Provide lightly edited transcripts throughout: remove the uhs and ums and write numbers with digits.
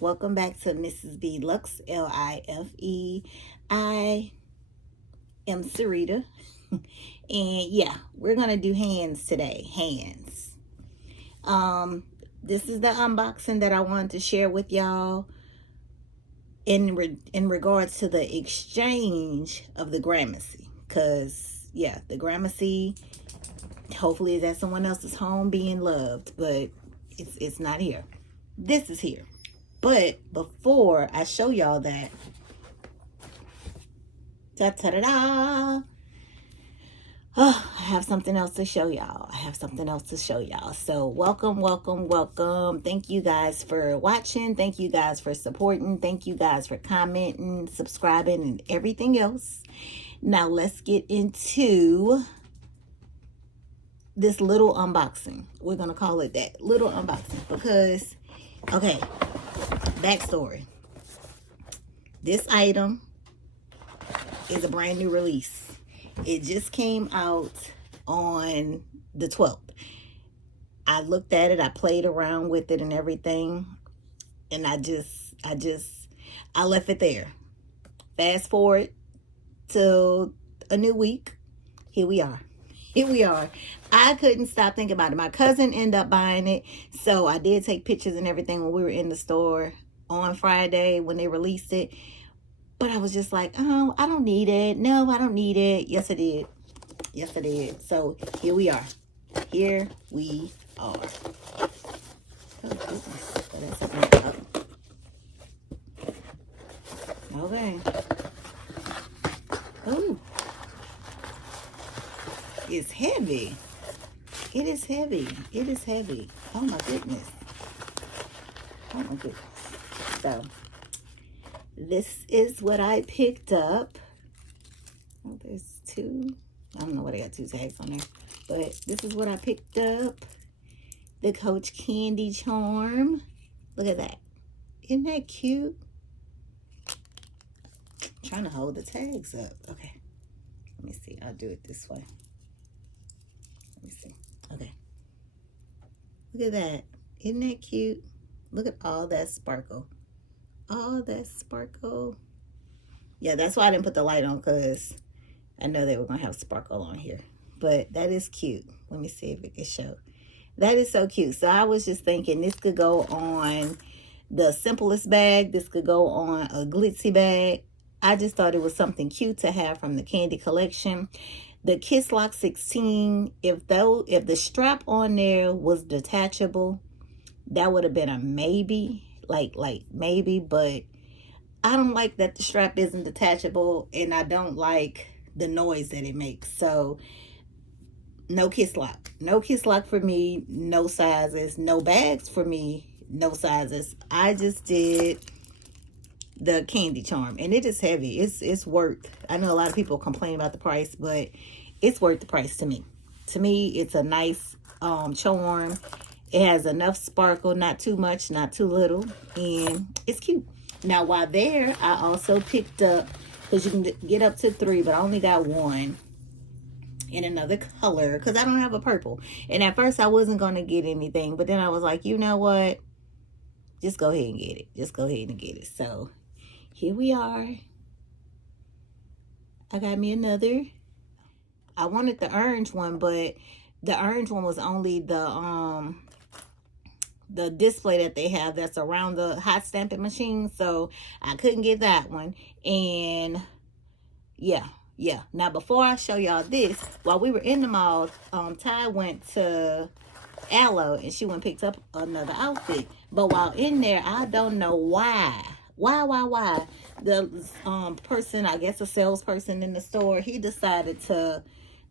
guys, welcome back to Mrs. B Lux, Life. I am Sarita, and yeah, we're gonna do hands today. Hands. This is the unboxing that I wanted to share with y'all in regards to the exchange of the Gramercy, cause yeah, the Gramercy hopefully is at someone else's home being loved, but it's not here. This is here. But before I show y'all that, ta-da-da, oh, I have something else to show y'all. So welcome. Thank you guys for watching. Thank you guys for supporting. Thank you guys for commenting, subscribing, and everything else. Now let's get into this little unboxing. We're going to call it that. Little unboxing. Because, okay, backstory. This item is a brand new release. It just came out on the 12th. I looked at it, I played around with it and everything, and I left it there. Fast forward to a new week. Here we are. I couldn't stop thinking about it. My cousin ended up buying it, so I did take pictures and everything when we were in the store on Friday when they released it. But I was just like, oh, I don't need it. No, I don't need it. Yes, I did. So here we are. Oh, goodness. Okay. Oh. It's heavy. It is heavy. Oh my goodness. So this is what I picked up. Oh, there's two. I don't know why they got two tags on there, but this is what I picked up. The Coach Candy Charm. Look at that. Isn't that cute? I'm trying to hold the tags up. Okay. Let me see. I'll do it this way. Let me see. Okay. Look at that. Isn't that cute? Look at all that sparkle. Yeah, that's why I didn't put the light on, because I know they were going to have sparkle on here. But that is cute. Let me see if it can show. That is so cute. So I was just thinking this could go on the simplest bag. This could go on a glitzy bag. I just thought it was something cute to have from the candy collection. The Kiss Lock 16, if the strap on there was detachable, that would have been a maybe, like maybe, but I don't like that the strap isn't detachable, and I don't like the noise that it makes. So no Kiss Lock. No Kiss Lock for me, no sizes. No bags for me, no sizes. I just did the Candy Charm, and it is heavy. It's worth. I know a lot of people complain about the price, but it's worth the price to me. To me, it's a nice charm. It has enough sparkle, not too much, not too little, and it's cute. Now, while there, I also picked up, because you can get up to 3, but I only got 1 in another color, because I don't have a purple. And at first, I wasn't going to get anything, but then I was like, you know what? Just go ahead and get it. So here we are. I got me another. I wanted the orange one, but the orange one was only the display that they have that's around the hot stamping machine, so I couldn't get that one. And yeah. Now, before I show y'all this, while we were in the mall, Ty went to Aloe, and she went and picked up another outfit. But while in there, I don't know why the person, I guess a salesperson in the store, he decided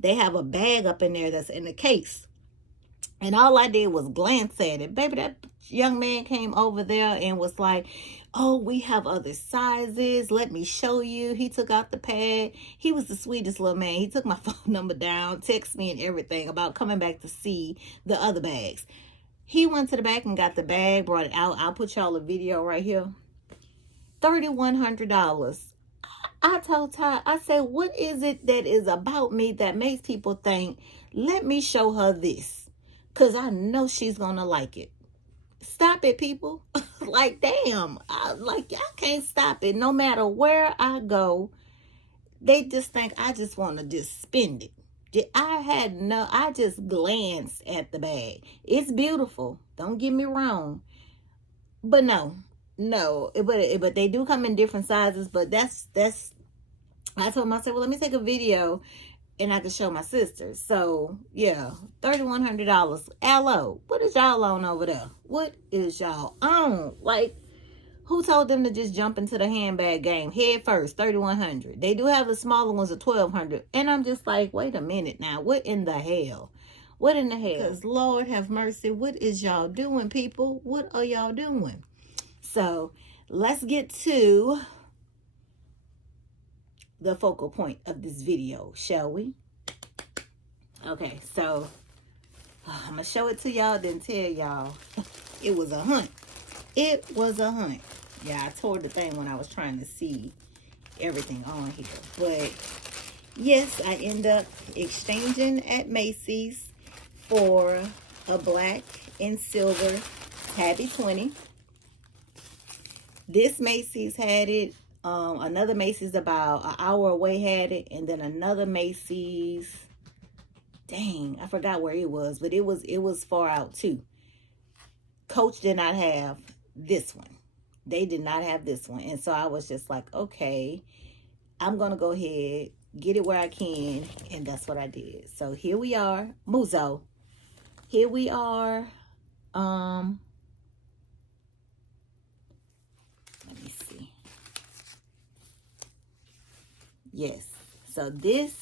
they have a bag up in there that's in a case. And all I did was glance at it. Baby, that young man came over there and was like, oh, we have other sizes. Let me show you. He took out the pad. He was the sweetest little man. He took my phone number down, texted me and everything about coming back to see the other bags. He went to the back and got the bag, brought it out. I'll put y'all a video right here. $3,100. I told Ty, I said, what is it that is about me that makes people think, let me show her this, because I know she's going to like it. Stop it, people. Like, damn, I can't stop it. No matter where I go, they just think I just want to just spend it. I just glanced at the bag. It's beautiful. Don't get me wrong. But no. But they do come in different sizes. But I told myself, well, let me take a video and I can show my sisters. So yeah, $3,100. Hello, what is y'all on over there? What is y'all on? Like, who told them to just jump into the handbag game head first? 3,100. They do have the smaller ones of 1,200, and I'm just like, wait a minute now. What in the hell? What in the hell? Because Lord have mercy, what is y'all doing, people? What are y'all doing? So let's get to the focal point of this video, shall we? Okay, so I'm gonna show it to y'all, then tell y'all it was a hunt. It was a hunt. Yeah, I tore the thing when I was trying to see everything on here. But yes, I end up exchanging at Macy's for a black and silver Tabby 20. This Macy's had it. Another Macy's about an hour away had it. And then another Macy's, dang, I forgot where it was. But it was far out too. Coach did not have this one. They did not have this one. And so I was just like, okay, I'm going to go ahead, get it where I can. And that's what I did. So here we are. Muzo. Here we are. Let me see. Yes. So this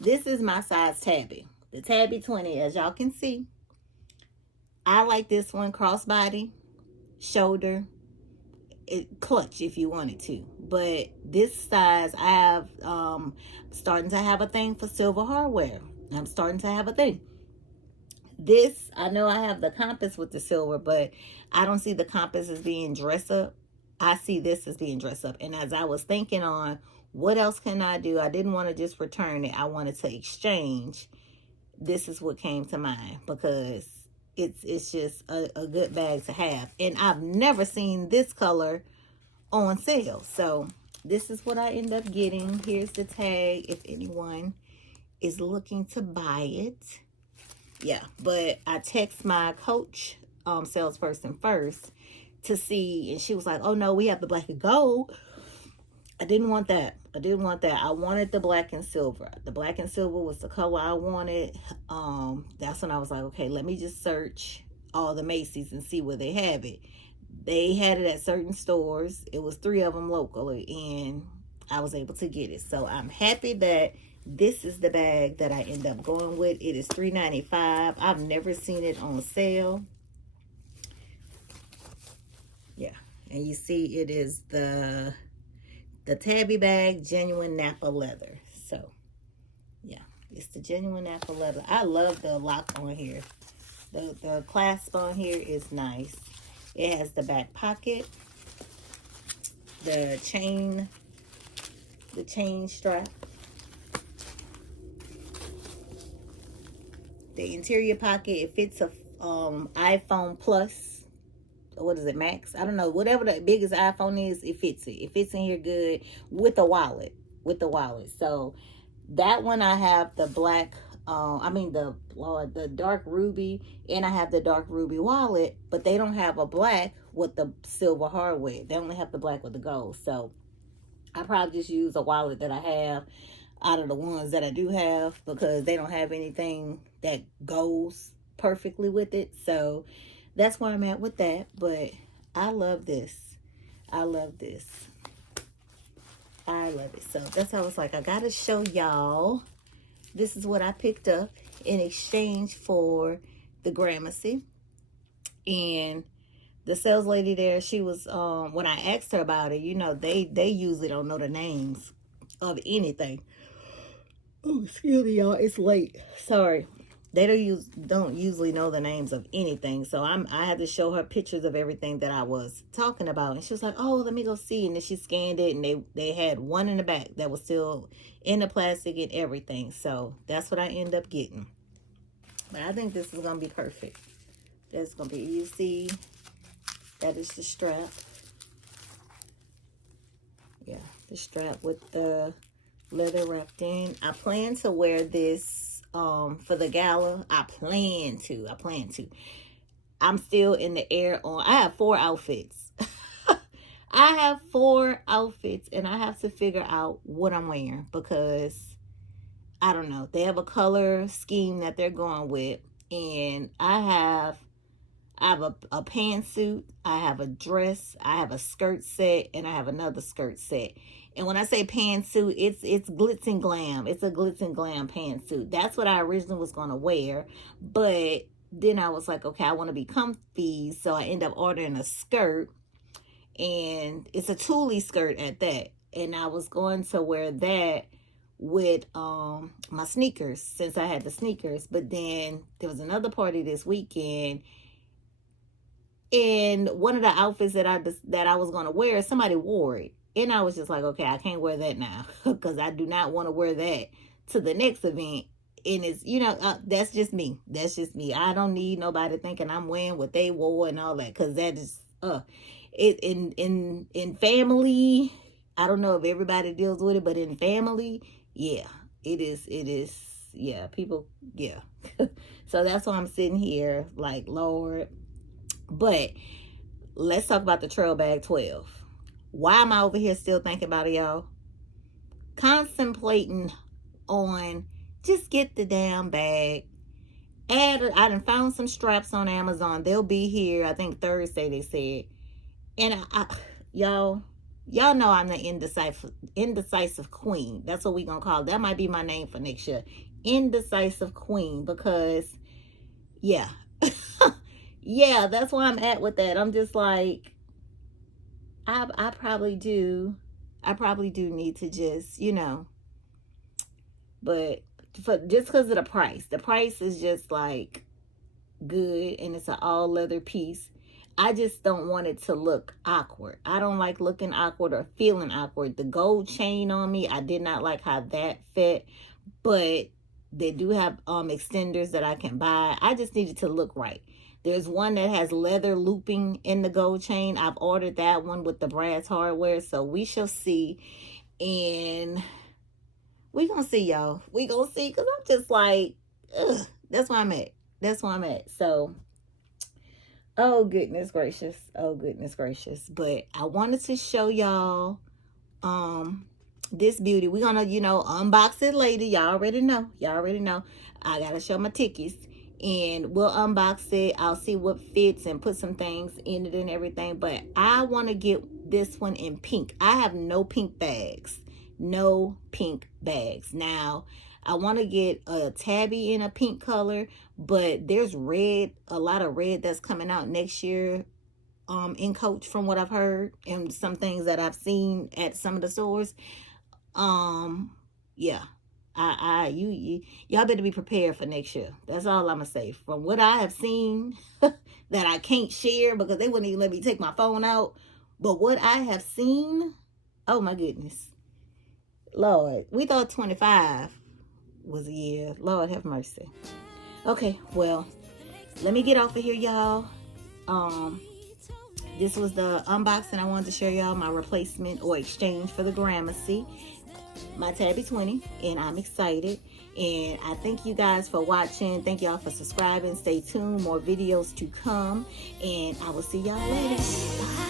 is my size Tabby. The Tabby 20, as y'all can see. I like this one, crossbody, shoulder, clutch if you wanted to. But this size, I have starting to have a thing for silver hardware. I'm starting to have a thing. This, I know I have the compass with the silver, but I don't see the compass as being dress up. I see this as being dress up. And as I was thinking on what else can I do, I didn't want to just return it. I wanted to exchange. This is what came to mind because it's just a good bag to have. And I've never seen this color on sale. So this is what I end up getting. Here's the tag if anyone is looking to buy it. Yeah, but I text my Coach salesperson first to see, and she was like, oh no, we have the black and gold. I didn't want that. I wanted the black and silver. The black and silver was the color I wanted. That's when I was like, okay, let me just search all the Macy's and see where they have it. They had it at certain stores. It was 3 of them locally, and I was able to get it. So I'm happy that this is the bag that I end up going with. It is $3.95. I've never seen it on sale. Yeah, and you see it is the Tabby bag, genuine Napa leather. So, yeah, it's the genuine Napa leather. I love the lock on here. The clasp on here is nice. It has the back pocket, the chain strap, the interior pocket. It fits a iPhone Plus. What is it, Max? I don't know. Whatever the biggest iPhone is, it fits it. It fits in here good with the wallet. So that one I have the black, the dark ruby, and I have the dark ruby wallet, but they don't have a black with the silver hardware. They only have the black with the gold. So I probably just use a wallet that I have out of the ones that I do have because they don't have anything that goes perfectly with it. So that's where I'm at with that. But I love this. I love it. So that's how I was like, I gotta show y'all. This is what I picked up in exchange for the Gramercy. And the sales lady there, she was when I asked her about it, you know, they usually don't know the names of anything. Oh, excuse me, y'all. It's late. Sorry. They don't usually know the names of anything. So I had to show her pictures of everything that I was talking about. And she was like, oh, let me go see. And then she scanned it, and they had one in the back that was still in the plastic and everything. So that's what I end up getting. But I think this is going to be perfect. That's going to be, you see, That is the strap. Yeah, the strap with the leather wrapped in. I plan to wear this for the gala. I plan to. I'm still in the air on. I have 4 outfits. I have 4 outfits, and I have to figure out what I'm wearing because I don't know. They have a color scheme that they're going with, and I have a pantsuit, I have a dress, I have a skirt set, and I have another skirt set. And when I say pantsuit, it's glitz and glam. It's a glitz and glam pantsuit. That's what I originally was going to wear, but then I was like, okay, I want to be comfy, so I end up ordering a skirt, and it's a tulle skirt at that. And I was going to wear that with my sneakers, since I had the sneakers. But then there was another party this weekend, and one of the outfits that I was going to wear, somebody wore it. And I was just like, okay, I can't wear that now because I do not want to wear that to the next event. And it's, that's just me. That's just me. I don't need nobody thinking I'm wearing what they wore and all that, because that is, in family, I don't know if everybody deals with it, but in family, yeah, it is, yeah, people, yeah. So that's why I'm sitting here like, Lord. But let's talk about the trail bag 12. Why am I over here still thinking about it, y'all? Contemplating on just get the damn bag. I done found some straps on Amazon. They'll be here, I think Thursday, they said. And y'all know I'm the indecisive queen. That's what we gonna call it. That might be my name for next year. Indecisive queen, because yeah. Yeah, that's where I'm at with that. I'm just like, I probably do need to just, but just because of the price is just like good, and it's an all leather piece. I just don't want it to look awkward. I don't like looking awkward or feeling awkward. The gold chain on me, I did not like how that fit, but they do have extenders that I can buy. I just need it to look right. There's one that has leather looping in the gold chain. I've ordered that one with the brass hardware, so we shall see. And we gonna see, y'all. We gonna see, because I'm just like, ugh, that's where I'm at. So, oh goodness gracious. But I wanted to show y'all this beauty. We're gonna, unbox it later. Y'all already know. I gotta show my tickets. And we'll unbox it. I'll see what fits and put some things in it and everything. But I want to get this one in pink. I have no pink bags. Now, I want to get a Tabby in a pink color. But there's red, a lot of red that's coming out next year in Coach, from what I've heard. And some things that I've seen at some of the stores. Yeah. Y'all better be prepared for next year. That's all I'm gonna say. From what I have seen, that I can't share because they wouldn't even let me take my phone out. But what I have seen, oh my goodness, Lord, we thought 25 was a year. Lord have mercy. Okay, well, let me get off of here, y'all. This was the unboxing. I wanted to show y'all my replacement or exchange for the Gramercy, my Tabby 20, and I'm excited. And I thank you guys for watching. Thank y'all for subscribing. Stay tuned, more videos to come, and I will see y'all later. Bye.